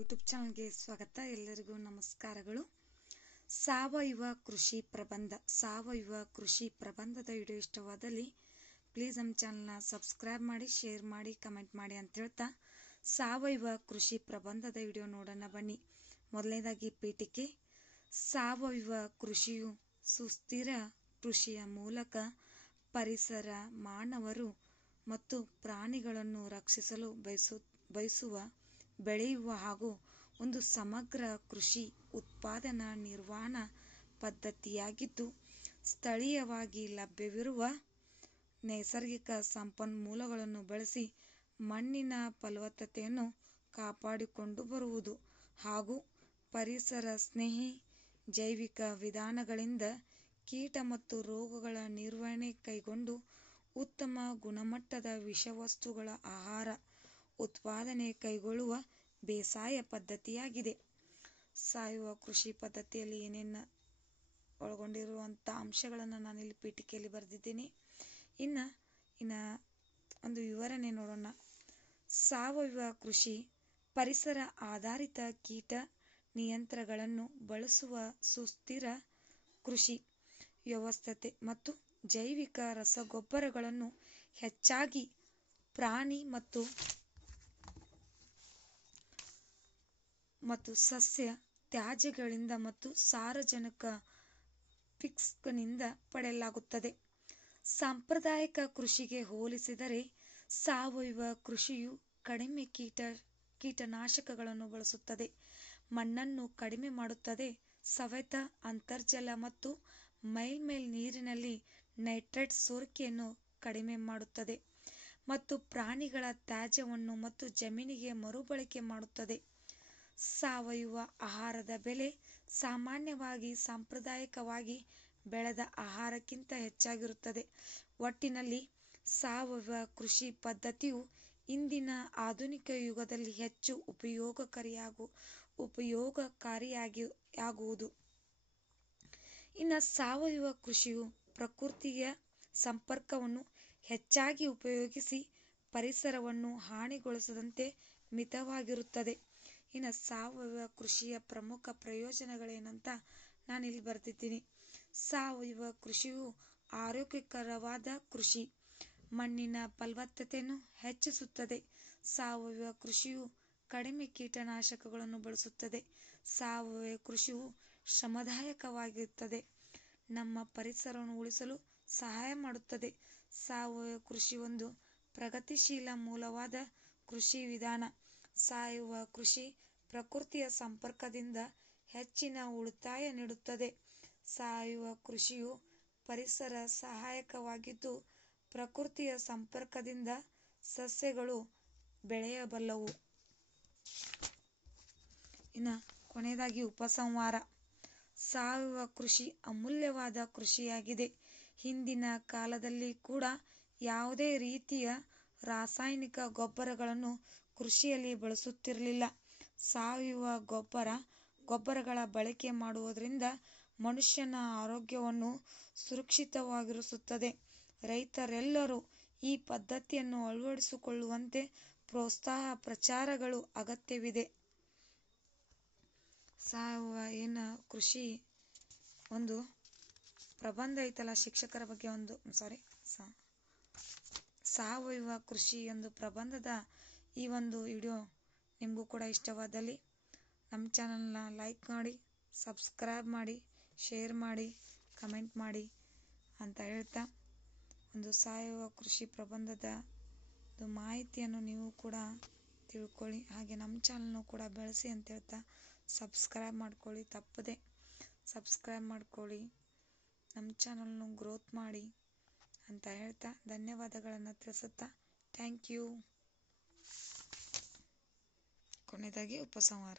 YouTube ಚಾನಲ್ಗೆ ಸ್ವಾಗತ. ಎಲ್ಲರಿಗೂ ನಮಸ್ಕಾರಗಳು. ಸಾವಯವ ಕೃಷಿ ಪ್ರಬಂಧದ ವಿಡಿಯೋ ಇಷ್ಟವಾದಲ್ಲಿ ಪ್ಲೀಸ್ ನಮ್ಮ ಚಾನಲ್ನ ಸಬ್ಸ್ಕ್ರೈಬ್ ಮಾಡಿ, ಶೇರ್ ಮಾಡಿ, ಕಮೆಂಟ್ ಮಾಡಿ ಅಂತ ಹೇಳ್ತಾ ಸಾವಯವ ಕೃಷಿ ಪ್ರಬಂಧದ ವಿಡಿಯೋ ನೋಡೋಣ ಬನ್ನಿ. ಮೊದಲನೇದಾಗಿ ಪೀಠಿಕೆ. ಸಾವಯವ ಕೃಷಿಯು ಸುಸ್ಥಿರ ಕೃಷಿಯ ಮೂಲಕ ಪರಿಸರ, ಮಾನವರು ಮತ್ತು ಪ್ರಾಣಿಗಳನ್ನು ರಕ್ಷಿಸಲು ಬಯಸುವ ಬೆಳೆಯುವ ಹಾಗೂ ಒಂದು ಸಮಗ್ರ ಕೃಷಿ ಉತ್ಪಾದನಾ ನಿರ್ವಹಣಾ ಪದ್ಧತಿಯಾಗಿದ್ದು, ಸ್ಥಳೀಯವಾಗಿ ಲಭ್ಯವಿರುವ ನೈಸರ್ಗಿಕ ಸಂಪನ್ಮೂಲಗಳನ್ನು ಬಳಸಿ ಮಣ್ಣಿನ ಫಲವತ್ತತೆಯನ್ನು ಕಾಪಾಡಿಕೊಂಡು ಬರುವುದು ಹಾಗೂ ಪರಿಸರ ಸ್ನೇಹಿ ಜೈವಿಕ ವಿಧಾನಗಳಿಂದ ಕೀಟ ಮತ್ತು ರೋಗಗಳ ನಿರ್ವಹಣೆ ಕೈಗೊಂಡು ಉತ್ತಮ ಗುಣಮಟ್ಟದ ವಿಷವಸ್ತುಗಳ ಆಹಾರ ಉತ್ಪಾದನೆ ಕೈಗೊಳ್ಳುವ ಬೇಸಾಯ ಪದ್ಧತಿಯಾಗಿದೆ. ಸಾವಯವ ಕೃಷಿ ಪದ್ಧತಿಯಲ್ಲಿ ಏನೇನು ಒಳಗೊಂಡಿರುವಂಥ ಅಂಶಗಳನ್ನು ನಾನಿಲ್ಲಿ ಪೀಠಿಕೆಯಲ್ಲಿ ಬರೆದಿದ್ದೀನಿ. ಇನ್ನು ಒಂದು ವಿವರಣೆ ನೋಡೋಣ. ಸಾವಯವ ಕೃಷಿ ಪರಿಸರ ಆಧಾರಿತ ಕೀಟ ನಿಯಂತ್ರಣಗಳನ್ನು ಬಳಸುವ ಸುಸ್ಥಿರ ಕೃಷಿ ವ್ಯವಸ್ಥೆ ಮತ್ತು ಜೈವಿಕ ರಸಗೊಬ್ಬರಗಳನ್ನು ಹೆಚ್ಚಾಗಿ ಪ್ರಾಣಿ ಮತ್ತು ಸಸ್ಯ ತ್ಯಾಜ್ಯಗಳಿಂದ ಮತ್ತು ಸಾರಜನಕ ಫಿಕ್ಸ್ನಿಂದ ಪಡೆಯಲಾಗುತ್ತದೆ. ಸಾಂಪ್ರದಾಯಿಕ ಕೃಷಿಗೆ ಹೋಲಿಸಿದರೆ ಸಾವಯವ ಕೃಷಿಯು ಕಡಿಮೆ ಕೀಟನಾಶಕಗಳನ್ನು ಬಳಸುತ್ತದೆ, ಮಣ್ಣನ್ನು ಕಡಿಮೆ ಮಾಡುತ್ತದೆ, ಸವೆತ ಅಂತರ್ಜಲ ಮತ್ತು ಮೇಲ್ಮೈ ನೀರಿನಲ್ಲಿ ನೈಟ್ರೇಟ್ ಸೋರಿಕೆಯನ್ನು ಕಡಿಮೆ ಮಾಡುತ್ತದೆ ಮತ್ತು ಪ್ರಾಣಿಗಳ ತ್ಯಾಜ್ಯವನ್ನು ಮತ್ತು ಜಮೀನಿಗೆ ಮರುಬಳಕೆ ಮಾಡುತ್ತದೆ. ಸಾವಯವ ಆಹಾರದ ಬೆಲೆ ಸಾಮಾನ್ಯವಾಗಿ ಸಾಂಪ್ರದಾಯಿಕವಾಗಿ ಬೆಳೆದ ಆಹಾರಕ್ಕಿಂತ ಹೆಚ್ಚಾಗಿರುತ್ತದೆ. ಒಟ್ಟಿನಲ್ಲಿ ಸಾವಯವ ಕೃಷಿ ಪದ್ಧತಿಯು ಇಂದಿನ ಆಧುನಿಕ ಯುಗದಲ್ಲಿ ಹೆಚ್ಚು ಉಪಯೋಗಕಾರಿಯಾಗುವುದು. ಇನ್ನು ಸಾವಯವ ಕೃಷಿಯು ಪ್ರಕೃತಿಯ ಸಂಪರ್ಕವನ್ನು ಹೆಚ್ಚಾಗಿ ಉಪಯೋಗಿಸಿ ಪರಿಸರವನ್ನು ಹಾನಿಗೊಳಿಸದಂತೆ ಮಿತವಾಗಿರುತ್ತದೆ. ಇನ್ನು ಸಾವಯವ ಕೃಷಿಯ ಪ್ರಮುಖ ಪ್ರಯೋಜನಗಳೇನಂತ ನಾನಿಲ್ಲಿ ಬರೆದಿದ್ದೀನಿ. ಸಾವಯವ ಕೃಷಿಯು ಆರೋಗ್ಯಕರವಾದ ಕೃಷಿ, ಮಣ್ಣಿನ ಫಲವತ್ತತೆಯನ್ನು ಹೆಚ್ಚಿಸುತ್ತದೆ. ಸಾವಯವ ಕೃಷಿಯು ಕಡಿಮೆ ಕೀಟನಾಶಕಗಳನ್ನು ಬಳಸುತ್ತದೆ. ಸಾವಯವ ಕೃಷಿಯು ಶ್ರಮದಾಯಕವಾಗಿರುತ್ತದೆ, ನಮ್ಮ ಪರಿಸರವನ್ನು ಉಳಿಸಲು ಸಹಾಯ ಮಾಡುತ್ತದೆ. ಸಾವಯವ ಕೃಷಿ ಒಂದು ಪ್ರಗತಿಶೀಲ ಮೂಲವಾದ ಕೃಷಿ ವಿಧಾನ. ಸಾವಯವ ಕೃಷಿ ಪ್ರಕೃತಿಯ ಸಂಪರ್ಕದಿಂದ ಹೆಚ್ಚಿನ ಉಳಿತಾಯ ನೀಡುತ್ತದೆ. ಸಾವಯವ ಕೃಷಿಯು ಪರಿಸರ ಸಹಾಯಕವಾಗಿದ್ದು, ಪ್ರಕೃತಿಯ ಸಂಪರ್ಕದಿಂದ ಸಸ್ಯಗಳು ಬೆಳೆಯಬಲ್ಲವು. ಇನ್ನು ಕೊನೆಯದಾಗಿ ಉಪಸಂಹಾರ. ಸಾವಯವ ಕೃಷಿ ಅಮೂಲ್ಯವಾದ ಕೃಷಿಯಾಗಿದೆ. ಹಿಂದಿನ ಕಾಲದಲ್ಲಿ ಕೂಡ ಯಾವುದೇ ರೀತಿಯ ರಾಸಾಯನಿಕ ಗೊಬ್ಬರಗಳನ್ನು ಕೃಷಿಯಲ್ಲಿ ಬಳಸುತ್ತಿರಲಿಲ್ಲ. ಸಾವಯವ ಗೊಬ್ಬರಗಳ ಬಳಕೆ ಮಾಡುವುದರಿಂದ ಮನುಷ್ಯನ ಆರೋಗ್ಯವನ್ನು ಸುರಕ್ಷಿತವಾಗಿರಿಸುತ್ತದೆ. ರೈತರೆಲ್ಲರೂ ಈ ಪದ್ಧತಿಯನ್ನು ಅಳವಡಿಸಿಕೊಳ್ಳುವಂತೆ ಪ್ರೋತ್ಸಾಹ ಪ್ರಚಾರಗಳು ಅಗತ್ಯವಿದೆ. ಸಾವಯವ ಕೃಷಿ ಒಂದು ಪ್ರಬಂಧ ಐತಲ್ಲ, ಶಿಕ್ಷಕರ ಬಗ್ಗೆ ಸಾವಯವ ಕೃಷಿ ಒಂದು ಪ್ರಬಂಧದ ಈ ಒಂದು ವಿಡಿಯೋ ನಿಮಗೂ ಕೂಡ ಇಷ್ಟವಾದಲ್ಲಿ ನಮ್ಮ ಚಾನಲ್ನ ಲೈಕ್ ಮಾಡಿ, ಸಬ್ಸ್ಕ್ರೈಬ್ ಮಾಡಿ, ಶೇರ್ ಮಾಡಿ, ಕಮೆಂಟ್ ಮಾಡಿ ಅಂತ ಹೇಳ್ತಾ, ಒಂದು ಸಾವಯವ ಕೃಷಿ ಪ್ರಬಂಧದ ಮಾಹಿತಿಯನ್ನು ನೀವು ಕೂಡ ತಿಳ್ಕೊಳ್ಳಿ, ಹಾಗೆ ನಮ್ಮ ಚಾನಲ್ನು ಕೂಡ ಬೆಳೆಸಿ ಅಂತ ಹೇಳ್ತಾ ಸಬ್ಸ್ಕ್ರೈಬ್ ಮಾಡ್ಕೊಳ್ಳಿ. ತಪ್ಪದೆ ಸಬ್ಸ್ಕ್ರೈಬ್ ಮಾಡ್ಕೊಳ್ಳಿ, ನಮ್ಮ ಚಾನಲ್ನು ಗ್ರೋತ್ ಮಾಡಿ ಅಂತ ಹೇಳ್ತಾ ಧನ್ಯವಾದಗಳನ್ನು ತಿಳಿಸುತ್ತಾ ಥ್ಯಾಂಕ್ ಯು. ಕೊನೆಯದಾಗಿ ಉಪಸಂಹಾರ.